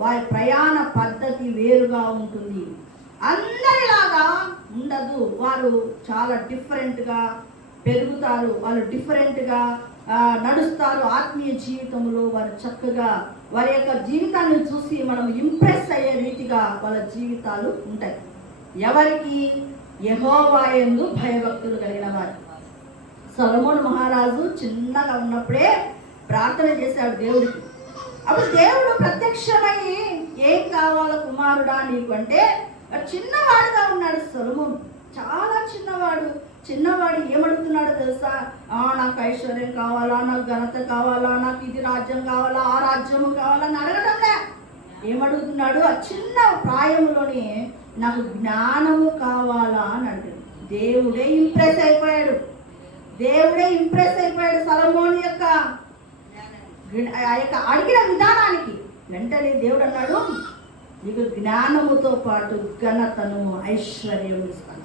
వారి ప్రయాణ పద్ధతి వేరుగా ఉంటుంది. అందరిలాగా ఉండదు. వారు చాలా డిఫరెంట్గా పెరుగుతారు, వాళ్ళు డిఫరెంట్గా నడుస్తారు. ఆత్మీయ జీవితంలో వారు చక్కగా వారి యొక్క జీవితాన్ని చూసి మనం ఇంప్రెస్ అయ్యే రీతిగా వాళ్ళ జీవితాలు ఉంటాయి. ఎవరికి? యెహోవా యందు భయభక్తులు కలిగిన వారు. సొలొమోను మహారాజు చిన్నగా ఉన్నప్పుడే ప్రార్థన చేశాడు దేవుడికి. అప్పుడు దేవుడు ప్రత్యక్షమై ఏం కావాలో కుమారుడా నీకు అంటే, చిన్నవాడుగా ఉన్నాడు సొలొమోను, చాలా చిన్నవాడు ఏమడుగుతున్నాడో తెలుసా? నాకు ఐశ్వర్యం కావాలా, నాకు ఘనత కావాలా, నాకు ఇది రాజ్యం కావాలా, ఆ రాజ్యము కావాలా అని అడగడంలే. ఏమడుగుతున్నాడు? ఆ చిన్న ప్రాయంలోనే నాకు జ్ఞానము కావాలా అని అడిగాడు. దేవుడే ఇంప్రెస్ అయిపోయాడు సొలొమోను యొక్క అడిగిన విధానానికి. వెంటనే దేవుడు అన్నాడు, నీకు జ్ఞానముతో పాటు ఘనతను ఐశ్వర్యం ఇస్తాను.